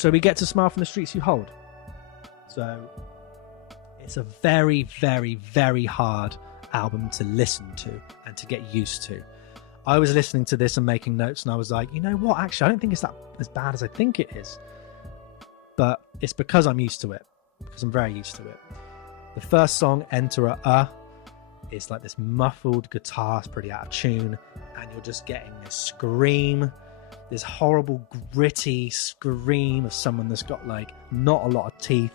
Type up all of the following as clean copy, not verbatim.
So we get to Smile from the Streets You Hold. So it's a very, very, very hard album to listen to and to get used to. I was listening to this and making notes, and I was like, you know what? Actually, I don't think it's that as bad as I think it is. But it's because I'm used to it, because I'm very used to it. The first song, Enter a, is like this muffled guitar, it's pretty out of tune, and you're just getting this scream, this horrible, gritty scream of someone that's got like not a lot of teeth,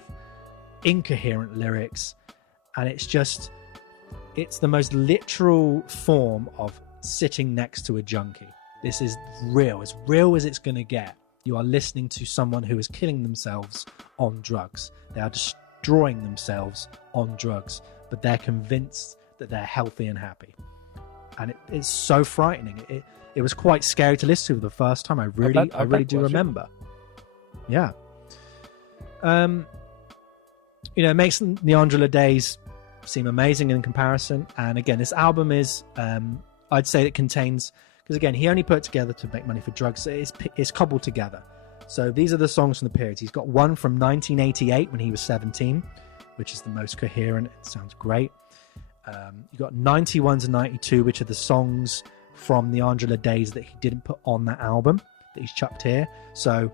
incoherent lyrics, and it's the most literal form of sitting next to a junkie. This is real, as real as it's going to get. You are listening to someone who is killing themselves on drugs. They are destroying themselves on drugs, but they're convinced that they're healthy and happy. And it's so frightening. It was quite scary to listen to the first time. I really do remember. Yeah. It makes the Angela days seem amazing in comparison. And again, this album is, I'd say it contains, because again, he only put it together to make money for drugs. So it's cobbled together. So these are the songs from the period. He's got one from 1988 when he was 17, which is the most coherent. It sounds great. You got 91 to 92, which are the songs from the Angela days that he didn't put on that album that he's chucked here. So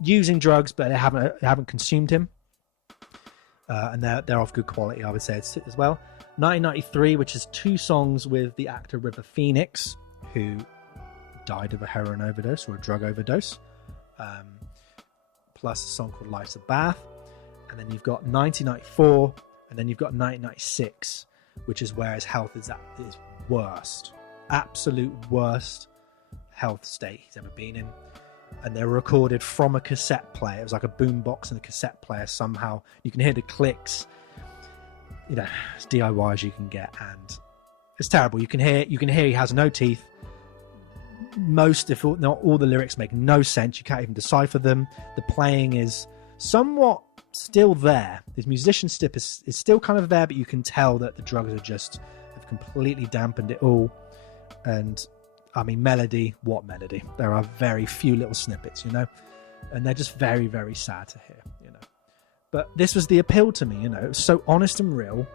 using drugs, but they haven't consumed him. And they're of good quality, I would say, as well. 1993, which is 2 songs with the actor River Phoenix, who died of a heroin overdose or a drug overdose, plus a song called Life's a Bath. And then you've got 1994, and then you've got 1996, which is where his health is at his worst, absolute worst health state he's ever been in. And they're recorded from a cassette player. It was like a boombox and a cassette player somehow. You can hear the clicks. As DIY as you can get, and it's terrible. You can hear he has no teeth. Most, if not all, the lyrics make no sense. You can't even decipher them. The playing is somewhat still there. His musicianship is still kind of there, but you can tell that the drugs have completely dampened it all. And I mean, what melody? There are very few little snippets, and they're just very, very sad to hear, But this was the appeal to me, it was so honest and real.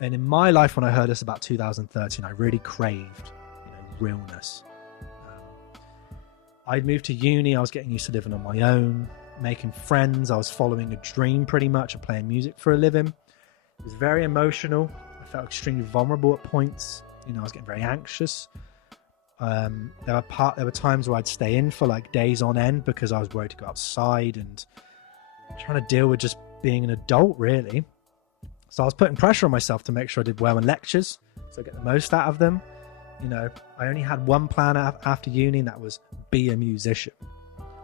And in my life, when I heard this about 2013, I really craved, realness. I'd moved to uni. I was getting used to living on my own, making friends. I was following a dream pretty much of playing music for a living. It was very emotional. I felt extremely vulnerable at points. I was getting very anxious. There were times where I'd stay in for like days on end because I was worried to go outside and trying to deal with just being an adult, really. So I was putting pressure on myself to make sure I did well in lectures, so I get the most out of them. I only had one plan after uni, and that was be a musician.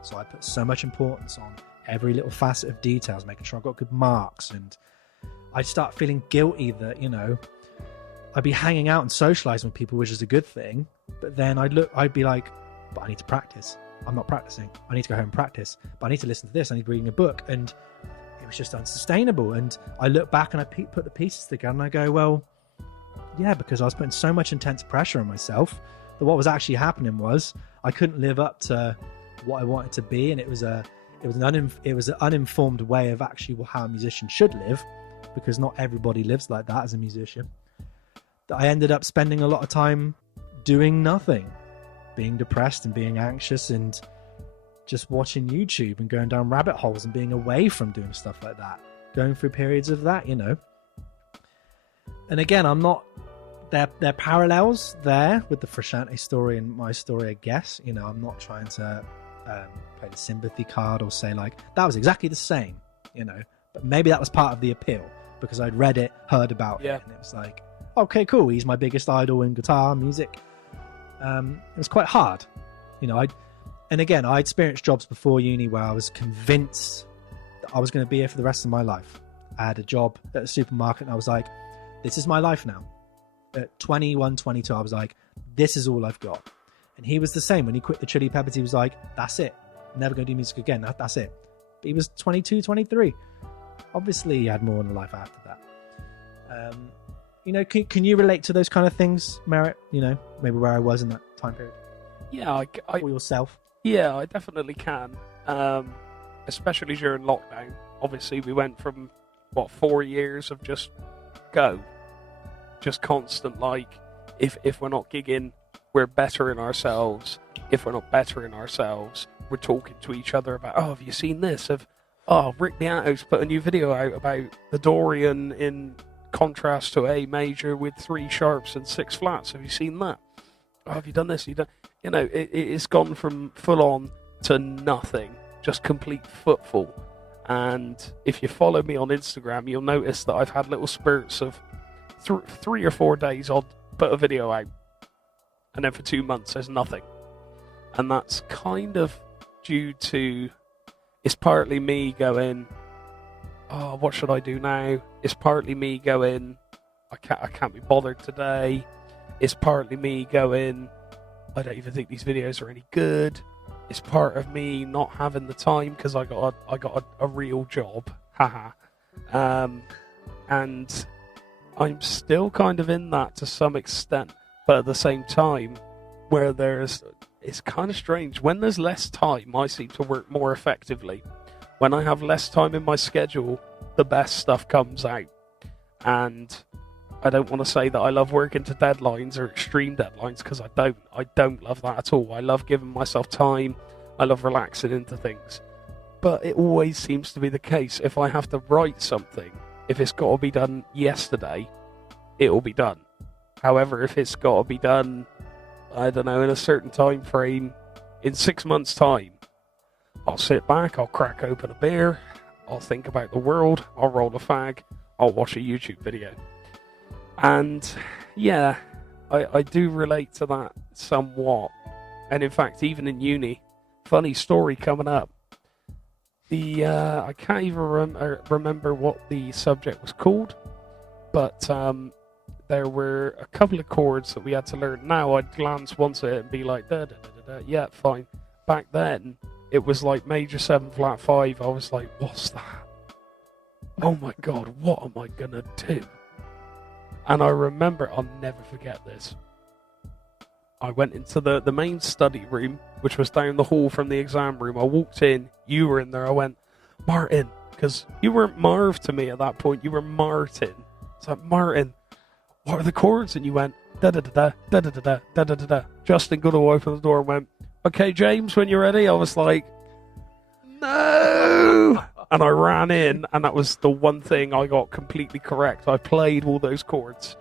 So I put so much importance on every little facet of details, making sure I got good marks. And I'd start feeling guilty that, I'd be hanging out and socializing with people, which is a good thing. But then I'd be like, but I need to practice. I'm not practicing. I need to go home and practice. But I need to listen to this. I need to be reading a book. And it was just unsustainable. And I look back and I put the pieces together and I go, well, yeah, because I was putting so much intense pressure on myself that what was actually happening was I couldn't live up to what I wanted to be. And it was an uninformed way of actually how a musician should live, because not everybody lives like that as a musician. That I ended up spending a lot of time doing nothing, being depressed and being anxious and just watching YouTube and going down rabbit holes and being away from doing stuff like that, going through periods of that, And again, there are parallels there with the Frusciante story and my story, I guess. I'm not trying to play the sympathy card or say like, that was exactly the same, but maybe that was part of the appeal because I'd read it, heard about it, and it was like, okay, cool, he's my biggest idol in guitar music. It was quite hard, I experienced jobs before uni where I was convinced that I was going to be here for the rest of my life. I had a job at a supermarket and I was like, this is my life now. At 21, 22, I was like, this is all I've got. And he was the same. When he quit the Chili Peppers, he was like, that's it. I'm never going to do music again. That's it. But he was 22, 23. Obviously, he had more in life after that. Can you relate to those kind of things, Merritt? Maybe where I was in that time period? Yeah, or yourself? Yeah, I definitely can. especially during lockdown. Obviously, we went from 4 years of just constant, like, if we're not gigging, we're bettering ourselves. If we're not bettering ourselves, we're talking to each other about, oh, have you seen this? Rick Beato's put a new video out about the Dorian in contrast to A major with 3 sharps and 6 flats. Have you seen that? Oh, have you done this? It's gone from full on to nothing, just complete footfall. And if you follow me on Instagram, you'll notice that I've had little spurts of 3 or 4 days I'll put a video out, and then for 2 months there's nothing. And that's kind of due to, it's partly me going, oh, what should I do now? It's partly me going, I can't be bothered today. It's partly me going, I don't even think these videos are any good. It's part of me not having the time because I got a real job, haha. And I'm still kind of in that to some extent, but at the same time, where it's kind of strange. When there's less time, I seem to work more effectively. When I have less time in my schedule, the best stuff comes out. And I don't want to say that I love working to deadlines or extreme deadlines, because I don't love that at all. I love giving myself time. I love relaxing into things. But it always seems to be the case. If I have to write something, if it's got to be done yesterday, it'll be done. However, if it's got to be done, I don't know, in a certain time frame, in 6 months' time, I'll sit back, I'll crack open a beer, I'll think about the world, I'll roll a fag, I'll watch a YouTube video. And yeah, I do relate to that somewhat. And in fact, even in uni, funny story coming up. I can't even remember what the subject was called, but there were a couple of chords that we had to learn. Now I'd glance once at it and be like, da da da da, yeah, fine. Back then, it was like major 7 flat 5. I was like, what's that? Oh my god, what am I gonna do? And I remember, I'll never forget this. I went into the main study room, which was down the hall from the exam room. I walked in, you were in there. I went, Martin, because you weren't Marv to me at that point. You were Martin. It's like, Martin, what are the chords? And you went, da-da-da-da, da-da-da-da, da-da-da-da. Justin Goodall opened the door and went, okay, James, when you're ready. I was like, no! And I ran in, and that was the one thing I got completely correct. I played all those chords.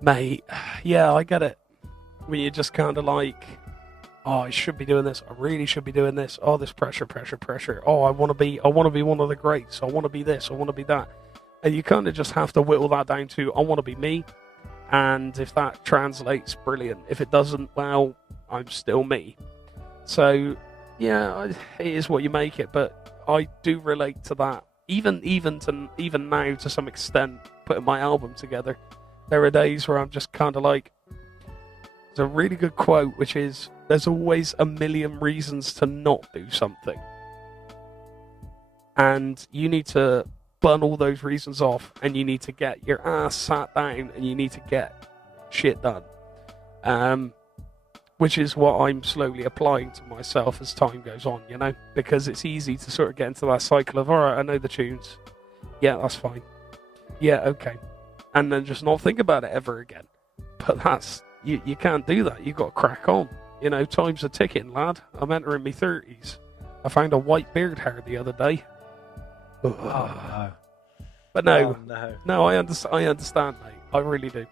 Mate, yeah, I get it. When you're just kind of like, oh, I should be doing this. I really should be doing this. Oh, this pressure. Oh, I want to be one of the greats. I want to be this. I want to be that. And you kind of just have to whittle that down to, I want to be me. And if that translates, brilliant. If it doesn't, well, I'm still me. So, yeah, it is what you make it. But I do relate to that. Even now, to some extent, putting my album together, there are days where I'm just kind of like, there's a really good quote, which is, there's always a million reasons to not do something. And you need to burn all those reasons off, and you need to get your ass sat down, and you need to get shit done. Which is what I'm slowly applying to myself as time goes on, you know? Because it's easy to sort of get into that cycle of, alright, I know the tunes. Yeah, that's fine. Yeah, okay. And then just not think about it ever again. But that's, you can't do that. You've got to crack on. You know, time's a ticking, lad. I'm entering my 30s. I found a white beard hair the other day. Oh, no. But no. Oh, no. No, I understand, mate. I really do.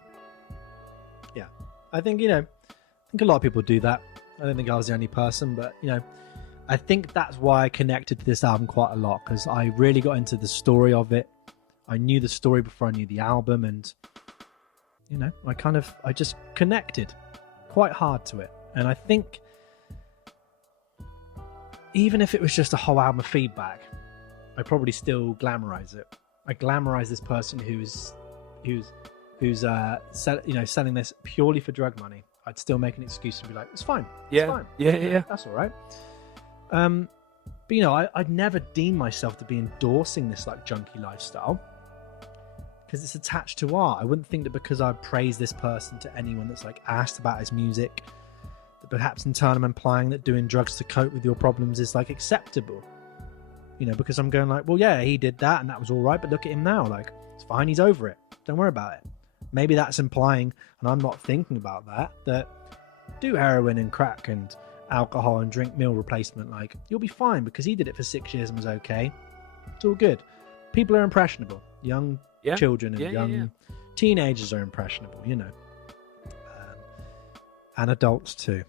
Yeah. I think a lot of people do that. I don't think I was the only person, but, I think that's why I connected to this album quite a lot, because I really got into the story of it. I knew the story before I knew the album, and, I just connected quite hard to it. And I think even if it was just a whole album of feedback, I'd probably still glamorize it. I glamorize this person who's selling this purely for drug money. I'd still make an excuse and be like, it's fine. Yeah. It's fine. Yeah. That's all right. But I'd never deem myself to be endorsing this like junkie lifestyle, because it's attached to art. I wouldn't think that because I praise this person to anyone that's like asked about his music, that perhaps in turn I'm implying that doing drugs to cope with your problems is like acceptable. You know, because I'm going like, well, yeah, he did that and that was all right, but look at him now. Like, it's fine, he's over it. Don't worry about it. Maybe that's implying, and I'm not thinking about that do heroin and crack and alcohol and drink meal replacement. Like, you'll be fine because he did it for 6 years and was okay. It's all good. People are impressionable. Young children and young teenagers are impressionable, you know. And adults too.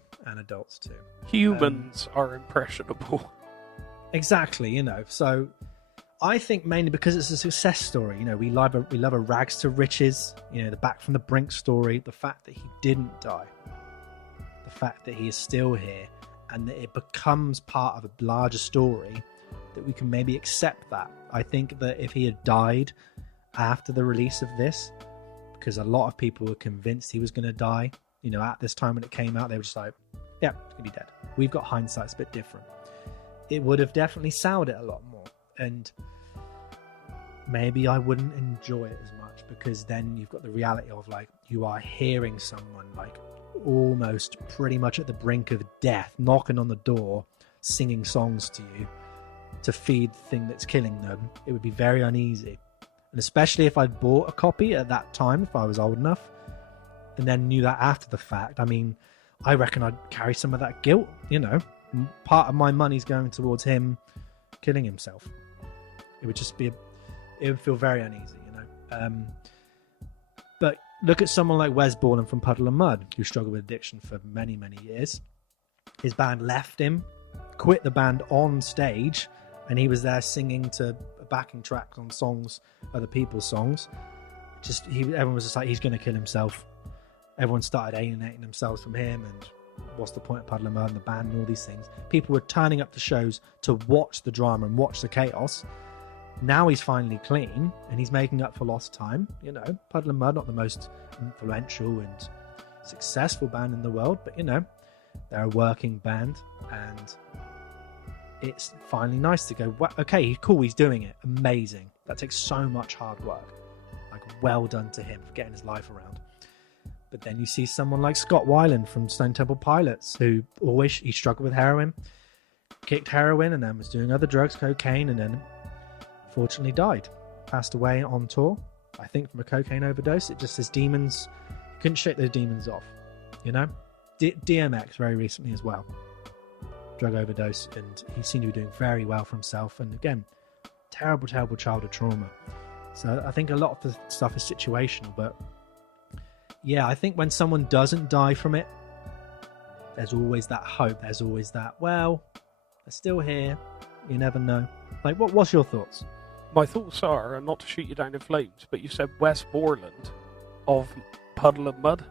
Humans are impressionable. Exactly, you know. So I think mainly because it's a success story. You know, we love a rags to riches. You know, the back from the brink story. The fact that he didn't die. The fact that he is still here, and that it becomes part of a larger story. That we can maybe accept that. I think that if he had died after the release of this, because a lot of people were convinced he was going to die. You know, at this time when it came out, they were just like, "Yeah, he's gonna be dead." We've got hindsight; it's a bit different. It would have definitely soured it a lot more, and maybe I wouldn't enjoy it as much, because then you've got the reality of like you are hearing someone like almost pretty much at the brink of death knocking on the door, singing songs to you to feed the thing that's killing them. It would be very uneasy, and especially if I'd bought a copy at that time, if I was old enough, and then knew that after the fact. I mean, I reckon I'd carry some of that guilt, you know. Part of my money's going towards him killing himself. It would just be it would feel very uneasy, you know. But look at someone like Wes Borland from Puddle of Mud, who struggled with addiction for many, many years. His band left him, quit the band on stage, and he was there singing to a backing track on songs, other people's songs. Everyone was just like, he's going to kill himself. Everyone started alienating themselves from him, and what's the point of Puddle of Mud and the band and all these things. People were turning up to shows to watch the drama and watch the chaos. Now he's finally clean and he's making up for lost time. You know, Puddle of Mud, not the most influential and successful band in the world, but you know, they're a working band, and it's finally nice to go, okay, cool, he's doing it, amazing. That takes so much hard work. Like, well done to him for getting his life around. But then you see someone like Scott Weiland from Stone Temple Pilots, who he struggled with heroin, kicked heroin, and then was doing other drugs, cocaine, and then fortunately died. Passed away on tour, I think from a cocaine overdose. It just, his demons, couldn't shake those demons off, you know? DMX very recently as well. Drug overdose, and he seemed to be doing very well for himself. And again, terrible, terrible childhood trauma. So I think a lot of the stuff is situational, but yeah, I think when someone doesn't die from it, there's always that hope. There's always that, well, they're still here. You never know. Like, what's your thoughts? My thoughts are, and not to shoot you down in flames, but you said Wes Borland of Puddle of Mud.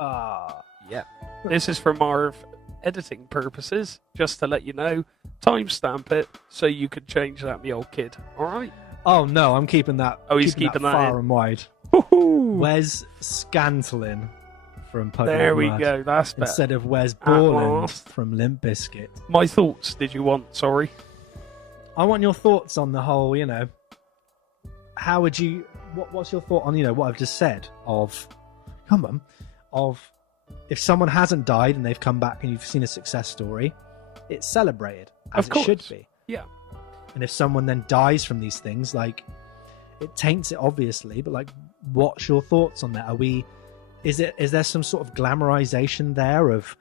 Yeah. This is from our editing purposes, just to let you know. Timestamp it so you can change that, me old kid. All right? Oh, no, I'm keeping that. Oh, he's keeping that far in. And wide. Woo-hoo. Wes Scantlin from Puddle There of we Mud, go, that's better. instead of Wes Borland last. from Limp Bizkit. My thoughts, did you want? Sorry. I want your thoughts on the whole, you know, how would you, what's your thought on, you know, what I've just said of if someone hasn't died and they've come back and you've seen a success story, it's celebrated, as Of course. it should be. Yeah. And if someone then dies from these things, like, it taints it obviously, but like, what's your thoughts on that? Is there some sort of glamorization there of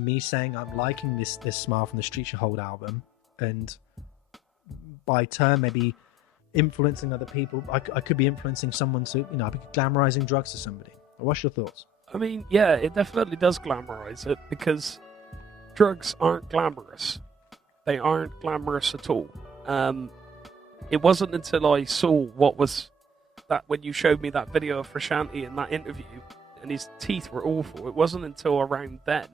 me saying I'm liking this Smile from the Streets You Hold album, and by turn maybe influencing other people? I could be influencing someone to, you know, I'd be glamorizing drugs to somebody. What's your thoughts? I mean, yeah, it definitely does glamorize it, because drugs aren't glamorous. They aren't glamorous at all. It wasn't until I saw what was that, when you showed me that video of Frusciante in that interview, and his teeth were awful, it wasn't until around then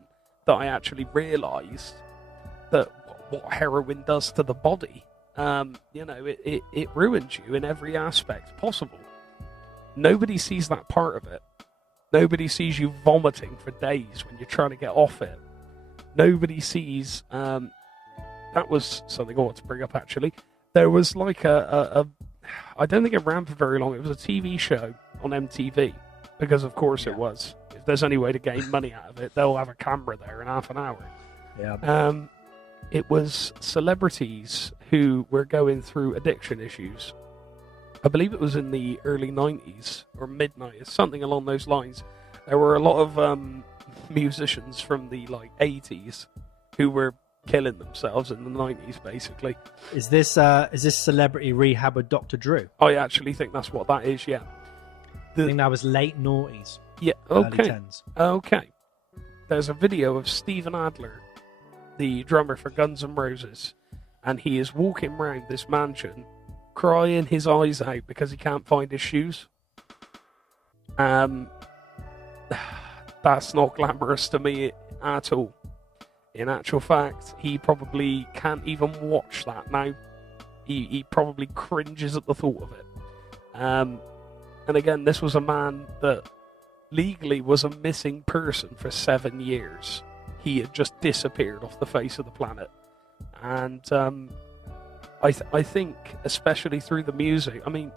that I actually realised that what heroin does to the body. You know, it ruins you in every aspect possible. Nobody sees that part of it. Nobody sees you vomiting for days when you're trying to get off it. Nobody sees... that was something I wanted to bring up, actually. There was like I don't think it ran for very long. It was a TV show on MTV, because of course it was. if there's any way to gain money out of it, they'll have a camera there in half an hour. Yeah. It was celebrities who were going through addiction issues. I believe it was in the early 90s or mid-90s, something along those lines. There were a lot of musicians from the 80s who were killing themselves in the 90s, basically. Is this Celebrity Rehab with Dr. Drew? I actually think that's what that is, yeah. I think that was late noughties. Yeah, early okay. tens. Okay. There's a video of Steven Adler, the drummer for Guns N' Roses, and he is walking around this mansion crying his eyes out because he can't find his shoes. That's not glamorous to me at all. In actual fact, he probably can't even watch that now. He probably cringes at the thought of it. And again, this was a man that legally was a missing person for 7 years. He had just disappeared off the face of the planet. And I think, especially through the music, I mean,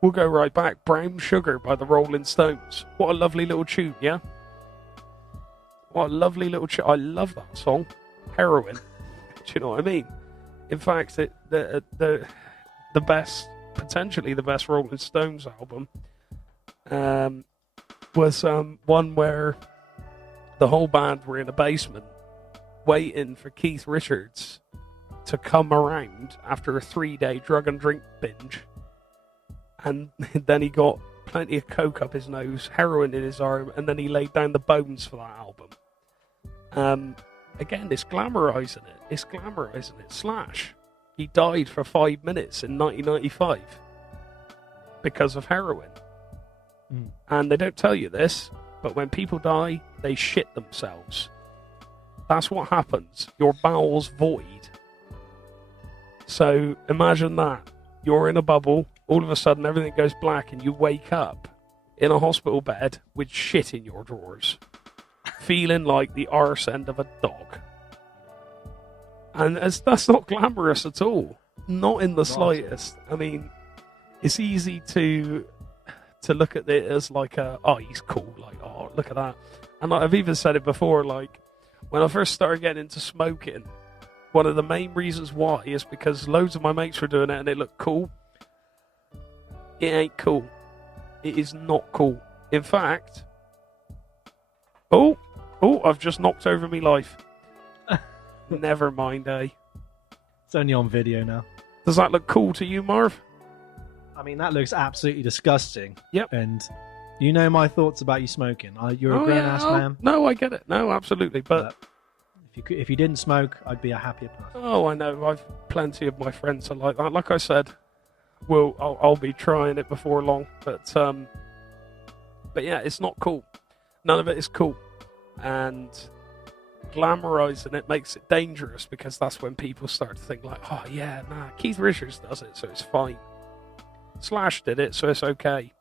we'll go right back. Brown Sugar by the Rolling Stones. What a lovely little tune, yeah? What a lovely little tune. I love that song. Heroin. Do you know what I mean? In fact, the best, potentially the best Rolling Stones album was one where the whole band were in a basement waiting for Keith Richards to come around after a 3-day drug and drink binge. And then he got plenty of coke up his nose, heroin in his arm, and then he laid down the bones for that album. Again, it's glamorizing it. It's glamorizing it. Slash, he died for 5 minutes in 1995 because of heroin. And they don't tell you this, but when people die, they shit themselves. That's what happens. Your bowels void. So imagine that. You're in a bubble, all of a sudden everything goes black and you wake up in a hospital bed with shit in your drawers, feeling like the arse end of a dog. And that's not glamorous at all. Not in the slightest. I mean, it's easy to look at it as like he's cool, like, oh, look at that. And I've even said it before, like, when I first started getting into smoking, one of the main reasons why is because loads of my mates were doing it and it looked cool. It ain't cool. It is not cool. In fact, I've just knocked over my life. Never mind, eh? It's only on video now. Does that look cool to you, Marv? I mean, that looks absolutely disgusting. Yep. And you know my thoughts about you smoking. You're a grown-ass man. No, I get it. No, absolutely. But if you didn't smoke, I'd be a happier person. Oh, I know. I've plenty of my friends are like that. Like I said, I'll be trying it before long. But yeah, it's not cool. None of it is cool. And glamorizing it makes it dangerous, because that's when people start to think like, oh yeah, nah, Keith Richards does it, so it's fine. Slash did it, so it's okay.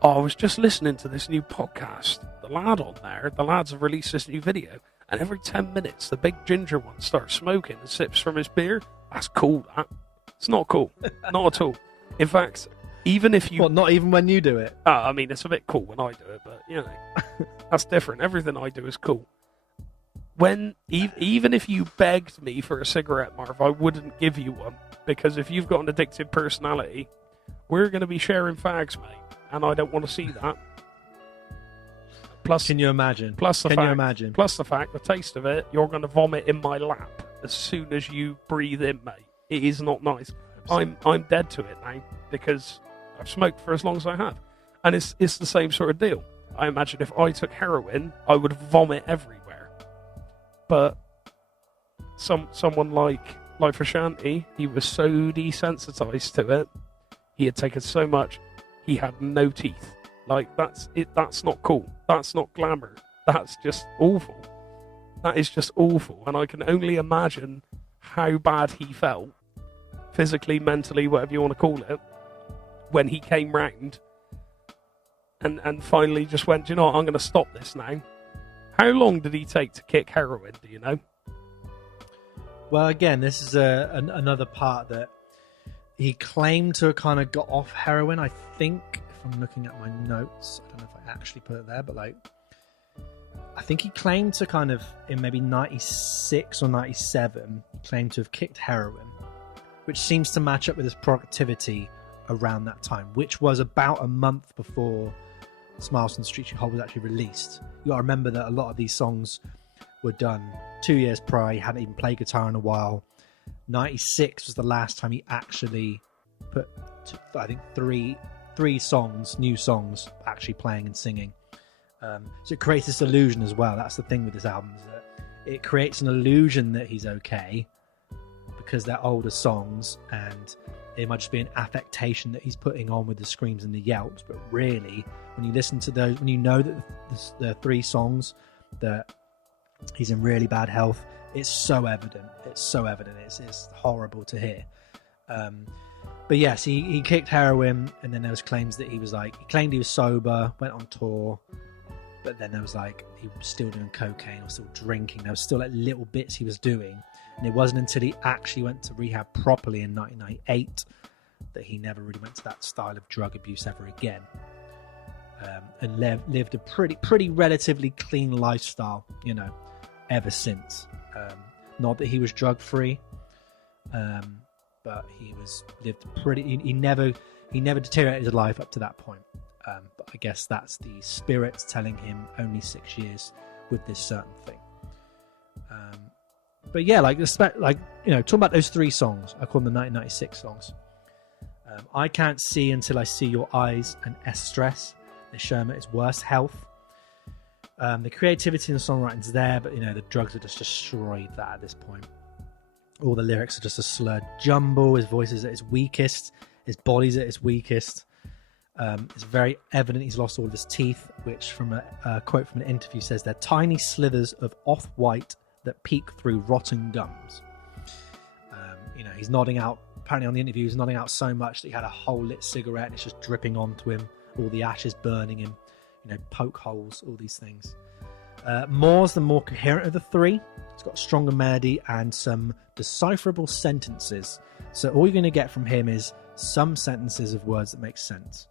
Oh, I was just listening to this new podcast. The lads have released this new video, and every 10 minutes, the big ginger one starts smoking and sips from his beer. That's cool, that. It's not cool. Not at all. In fact, even if you... What, not even when you do it? I mean, it's a bit cool when I do it, but, you know, that's different. Everything I do is cool. Even if you begged me for a cigarette, Marv, I wouldn't give you one, because if you've got an addictive personality, we're going to be sharing fags, mate, and I don't want to see that. Plus, can you imagine? Plus the fact, the taste of it, you're going to vomit in my lap as soon as you breathe in, mate. It is not nice. I'm dead to it now, because I've smoked for as long as I have, and it's the same sort of deal. I imagine if I took heroin, I would vomit everywhere. But someone like Frusciante, he was so desensitized to it. He had taken so much, he had no teeth. Like, that's it. That's not cool. That's not glamour. That's just awful. That is just awful. And I can only imagine how bad he felt, physically, mentally, whatever you want to call it, when he came round and finally just went, you know what, I'm going to stop this now. How long did he take to kick heroin, do you know? Well, again, this is another part that he claimed to have kind of got off heroin, I think, I'm looking at my notes, I don't know if I actually put it there, but like, I think he claimed to kind of, in maybe 96 or 97, he claimed to have kicked heroin, which seems to match up with his productivity around that time, which was about a month before Smiles on the Street You Hold was actually released. You got to remember that a lot of these songs were done 2 years prior. He hadn't even played guitar in a while. 96 was the last time he actually put, I think, three songs, new songs, actually playing and singing. So it creates this illusion as well. That's the thing with this album, is that it creates an illusion that he's okay because they're older songs, and it might just be an affectation that he's putting on with the screams and the yelps. But really, when you listen to those, when you know that the 3 songs that he's in really bad health, it's so evident. It's horrible to hear. But yes, he kicked heroin, and then there was claims that he claimed he was sober, went on tour, but then there was like, he was still doing cocaine or still drinking. There was still like little bits he was doing. And it wasn't until he actually went to rehab properly in 1998 that he never really went to that style of drug abuse ever again. And lived a pretty relatively clean lifestyle, ever since. Not that he was drug free, but he never deteriorated his life up to that point. But I guess that's the spirits telling him only 6 years with this certain thing. But yeah, talking about those 3 songs, I call them the 1996 songs. I Can't See Until I See Your Eyes and Stress. They show him at his worst health. The creativity and the songwriting's there, but the drugs have just destroyed that at this point. All the lyrics are just a slurred jumble. His voice is at its weakest. His body's at its weakest. It's very evident he's lost all of his teeth, which from a quote from an interview says they're tiny slithers of off-white that peek through rotten gums. He's nodding out. Apparently on the interview, he's nodding out so much that he had a whole lit cigarette and it's just dripping onto him. All the ashes burning him. Poke holes, all these things. Moore's the more coherent of the 3. It's got a stronger melody and some decipherable sentences. So all you're going to get from him is some sentences of words that make sense.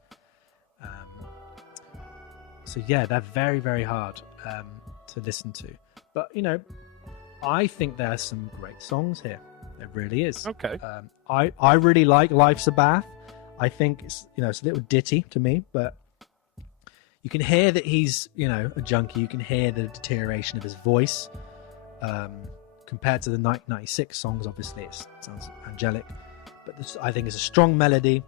So yeah, they're very, very hard to listen to. But, I think there's some great songs here. There really is. Okay. I really like Life's a Bath. I think it's a little ditty to me, but you can hear that he's, a junkie. You can hear the deterioration of his voice. Compared to the 1996 songs, obviously it sounds angelic. But I think it's a strong melody.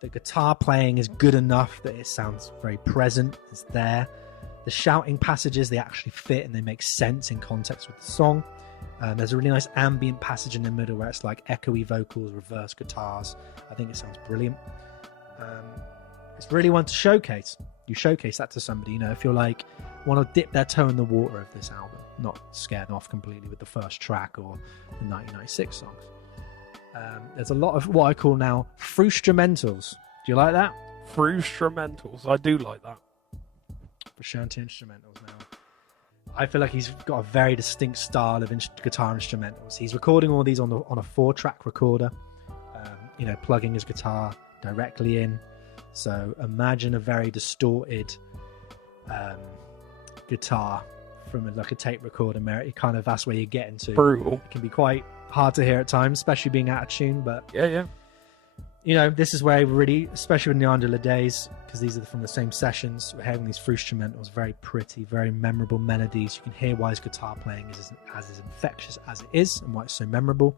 The guitar playing is good enough that it sounds very present. It's there. The shouting passages, they actually fit and they make sense in context with the song. There's a really nice ambient passage in the middle where it's like echoey vocals, reverse guitars. I think it sounds brilliant. It's really one to showcase. You showcase that to somebody, if you're like, want to dip their toe in the water of this album, not scare them off completely with the first track or the 1996 songs. There's a lot of what I call now Frusciamentals. Do you like that? Frusciamentals, I do like that. Frusciante instrumentals now. I feel like he's got a very distinct style of guitar instrumentals. He's recording all these on a 4-track recorder, plugging his guitar directly in. So imagine a very distorted guitar from a tape recorder. That's where you get into. Brutal. It can be quite hard to hear at times, especially being out of tune. But yeah. This is where really, especially in the Angela days, because these are from the same sessions, we're hearing these Frusciamentals, very pretty, very memorable melodies. You can hear why his guitar playing is as infectious as it is and why it's so memorable.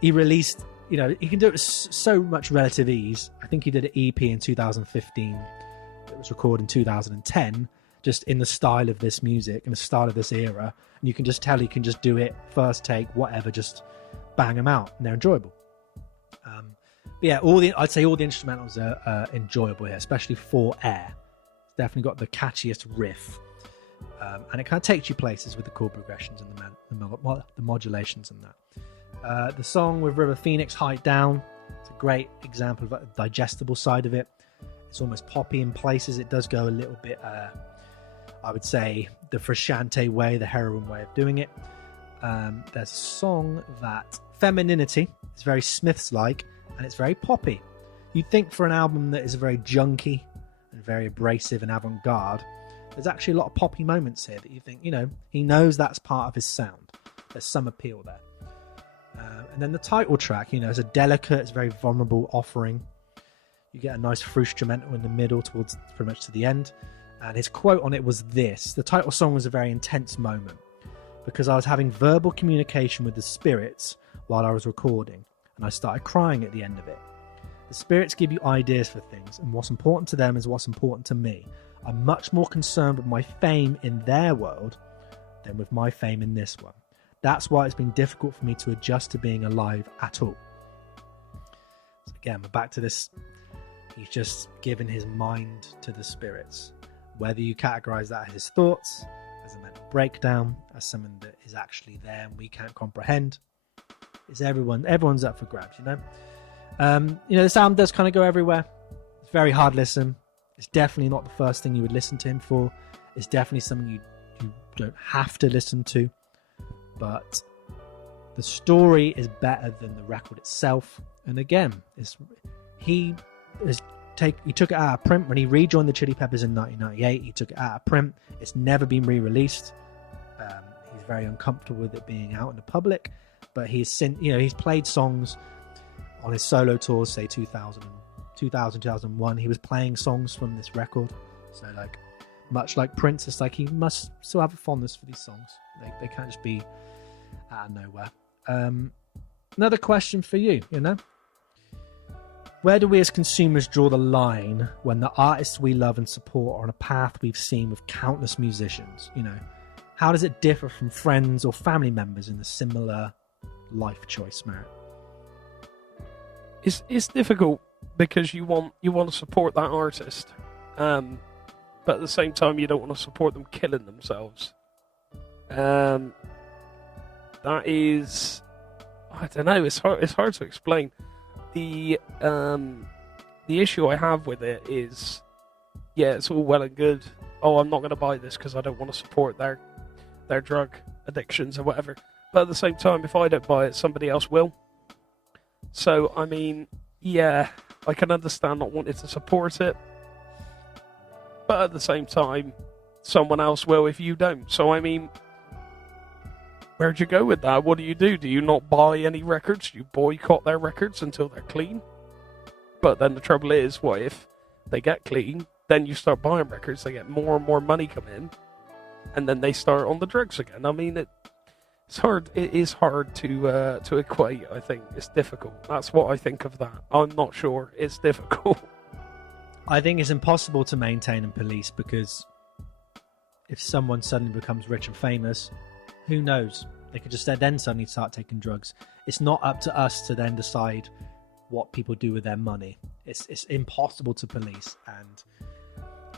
He released, he can do it with so much relative ease. I think he did an EP in 2015 that was recorded in 2010, just in the style of this music, in the style of this era. And you can just tell he can just do it, first take, whatever, just bang them out, and they're enjoyable. Yeah, I'd say all the instrumentals are enjoyable here, especially For Air. It's definitely got the catchiest riff, and it kind of takes you places with the chord progressions and the modulations and that. The song with River Phoenix, Hide Down, it's a great example of the digestible side of it. It's almost poppy in places. It does go a little bit, I would say, the Frusciante way, the heroin way of doing it. There's a song that femininity is very Smiths-like, and it's very poppy. You'd think for an album that is very junky and very abrasive and avant-garde, there's actually a lot of poppy moments here that you think, he knows that's part of his sound. There's some appeal there. And then the title track, is a delicate, it's very vulnerable offering. You get a nice frusciante in the middle towards pretty much to the end. And his quote on it was this: the title song was a very intense moment because I was having verbal communication with the spirits while I was recording, and I started crying at the end of it. The spirits give you ideas for things, and what's important to them is what's important to me. I'm much more concerned with my fame in their world than with my fame in this one. That's why it's been difficult for me to adjust to being alive at all. So again, we're back to this. He's just given his mind to the spirits. Whether you categorize that as his thoughts, as a mental breakdown, as something that is actually there and we can't comprehend, it's everyone's up for grabs, this album does kind of go everywhere. It's very hard listen. It's definitely not the first thing you would listen to him for. It's definitely something you don't have to listen to. But the story is better than the record itself. And again, he took it out of print when he rejoined the Chili Peppers in 1998. He took it out of print. It's never been re-released. He's very uncomfortable with it being out in the public. But he's played songs on his solo tours, say 2000, 2001. He was playing songs from this record. So much like Prince, it's like he must still have a fondness for these songs. They can't just be out of nowhere. Another question for you, where do we as consumers draw the line when the artists we love and support are on a path we've seen with countless musicians? How does it differ from friends or family members in a similar life choice, Merritt? It's difficult because you want to support that artist, but at the same time you don't want to support them killing themselves. That is, I don't know. It's hard to explain. The issue I have with it is, it's all well and good. Oh, I'm not going to buy this because I don't want to support their drug addictions or whatever. But at the same time, if I don't buy it, somebody else will. So, I mean, I can understand not wanting to support it. But at the same time, someone else will if you don't. So, I mean, where'd you go with that? What do you do? Do you not buy any records? Do you boycott their records until they're clean? But then the trouble is, what if they get clean, then you start buying records, they get more and more money come in, and then they start on the drugs again. I mean, it's hard. It is hard to equate. I think it's difficult. That's what I think of that. I'm not sure. It's difficult. I think it's impossible to maintain and police because if someone suddenly becomes rich and famous, who knows? They could just then suddenly start taking drugs. It's not up to us to then decide what people do with their money. It's impossible to police, and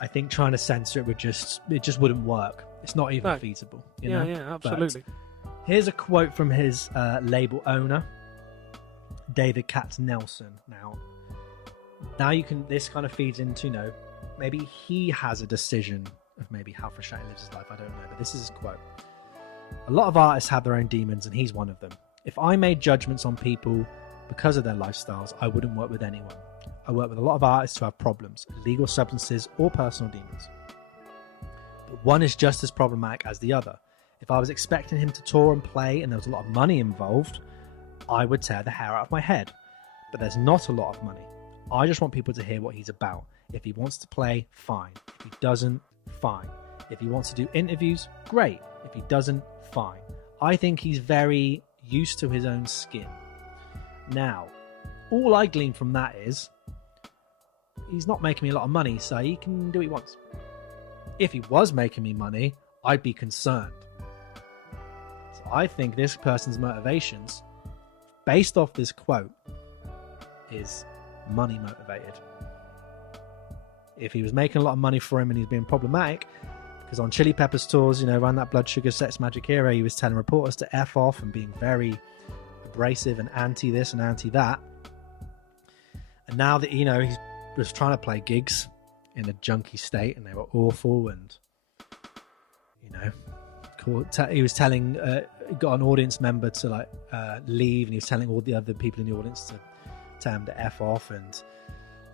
I think trying to censor it just wouldn't work. It's not even feasible. Yeah, absolutely. But here's a quote from his label owner, David Katz Nelson. Now you can. This kind of feeds into maybe he has a decision of maybe how Frusciante lives his life. I don't know, but this is his quote. A lot of artists have their own demons, and he's one of them. If I made judgments on people because of their lifestyles, I wouldn't work with anyone. I work with a lot of artists who have problems, illegal substances or personal demons. But one is just as problematic as the other. If I was expecting him to tour and play and there was a lot of money involved, I would tear the hair out of my head. But there's not a lot of money. I just want people to hear what he's about. If he wants to play, fine. If he doesn't, fine. If he wants to do interviews, great. If he doesn't, fine. I think he's very used to his own skin. Now, all I glean from that is he's not making me a lot of money, so he can do what he wants. If he was making me money, I'd be concerned. So I think this person's motivations, based off this quote, is money motivated. If he was making a lot of money for him and he's being problematic, because on Chili Peppers tours, around that Blood Sugar Sex Magic era, he was telling reporters to F off and being very abrasive and anti this and anti that. And now that, he was trying to play gigs in a junky state and they were awful, and, he was telling, got an audience member to leave, and he was telling all the other people in the audience to tell him to F off, and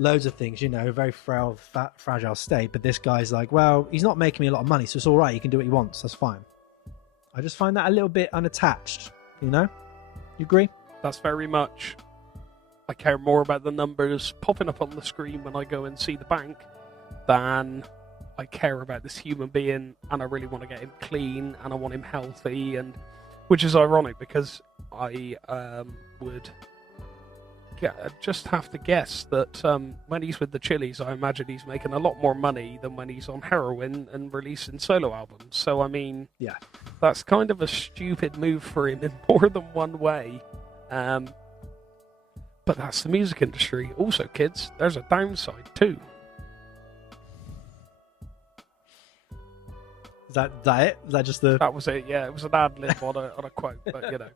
loads of things, very fragile state. But this guy's like, well, he's not making me a lot of money, so it's all right. He can do what he wants. That's fine. I just find that a little bit unattached. You agree? That's very much. I care more about the numbers popping up on the screen when I go and see the bank than I care about this human being, and I really want to get him clean and I want him healthy, and which is ironic because I would just have to guess that when he's with the Chili's, I imagine he's making a lot more money than when he's on heroin and releasing solo albums. So, I mean, yeah, that's kind of a stupid move for him in more than one way. But that's the music industry. Also, kids, there's a downside too. Is that it? Is that just the... That was it, yeah. It was an ad-lib on a quote, but,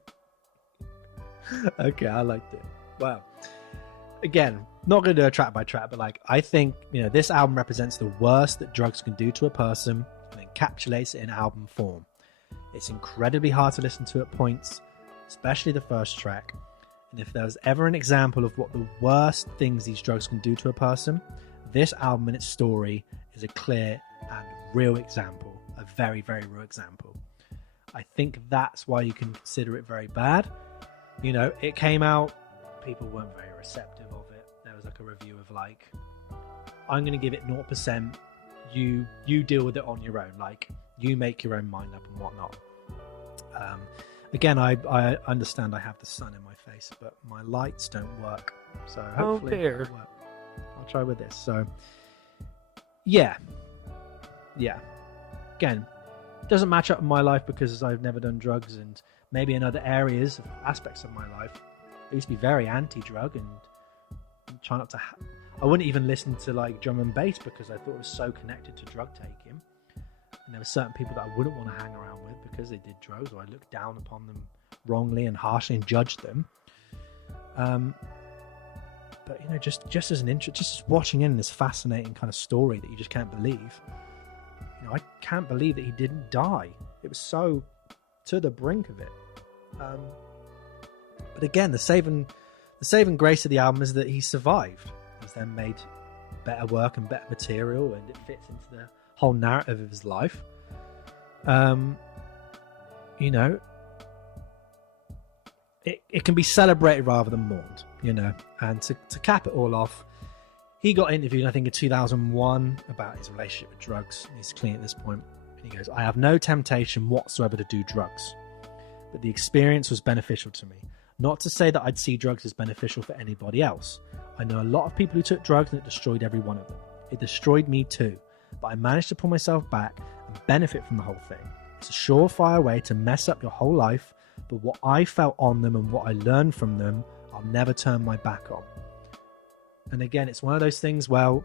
Okay, I liked it. Wow. Again, not going to do a track by track, but I think, this album represents the worst that drugs can do to a person and encapsulates it in album form. It's incredibly hard to listen to at points, especially the first track. And if there's ever an example of what the worst things these drugs can do to a person, this album and its story is a clear and real example. A very, very real example. I think that's why you can consider it very bad. It came out, people weren't very receptive of it. There was a review of I'm going to give it 0%. You deal with it on your own. You make your own mind up and whatnot. Again, I understand I have the sun in my face, but my lights don't work. So hopefully it'll work. I'll try with this. So yeah. Again, doesn't match up in my life because I've never done drugs, and maybe in other areas, aspects of my life, I used to be very anti-drug and try not to. I wouldn't even listen to drum and bass because I thought it was so connected to drug taking. And there were certain people that I wouldn't want to hang around with because they did drugs, or I looked down upon them wrongly and harshly and judged them. But just as an interest, just watching in this fascinating kind of story that you just can't believe. I can't believe that he didn't die. It was so to the brink of it. But again, the saving grace of the album is that he survived. He's then made better work and better material, and it fits into the whole narrative of his life. It can be celebrated rather than mourned, And to cap it all off, he got interviewed, I think, in 2001 about his relationship with drugs. He's clean at this point. And he goes, I have no temptation whatsoever to do drugs, but the experience was beneficial to me. Not to say that I'd see drugs as beneficial for anybody else. I know a lot of people who took drugs and it destroyed every one of them. It destroyed me too, but I managed to pull myself back and benefit from the whole thing. It's a surefire way to mess up your whole life, but what I felt on them and what I learned from them, I'll never turn my back on. And again, it's one of those things, well,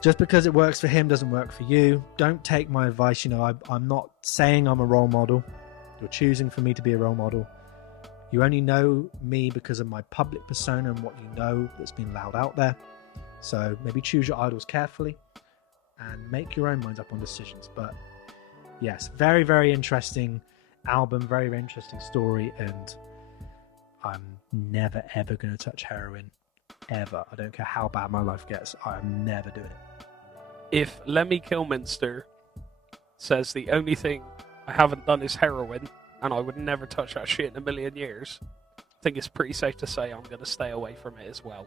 just because it works for him doesn't work for you. Don't take my advice. I'm not saying I'm a role model. You're choosing for me to be a role model. You only know me because of my public persona and what you know that's been loud out there. So maybe choose your idols carefully and make your own minds up on decisions. But yes, very, very interesting album, very, very interesting story. And I'm never, ever going to touch heroin. Ever. I don't care how bad my life gets. I'm never doing it. If Lemmy Kilminster says the only thing I haven't done is heroin, and I would never touch that shit in a million years, I think it's pretty safe to say I'm going to stay away from it as well.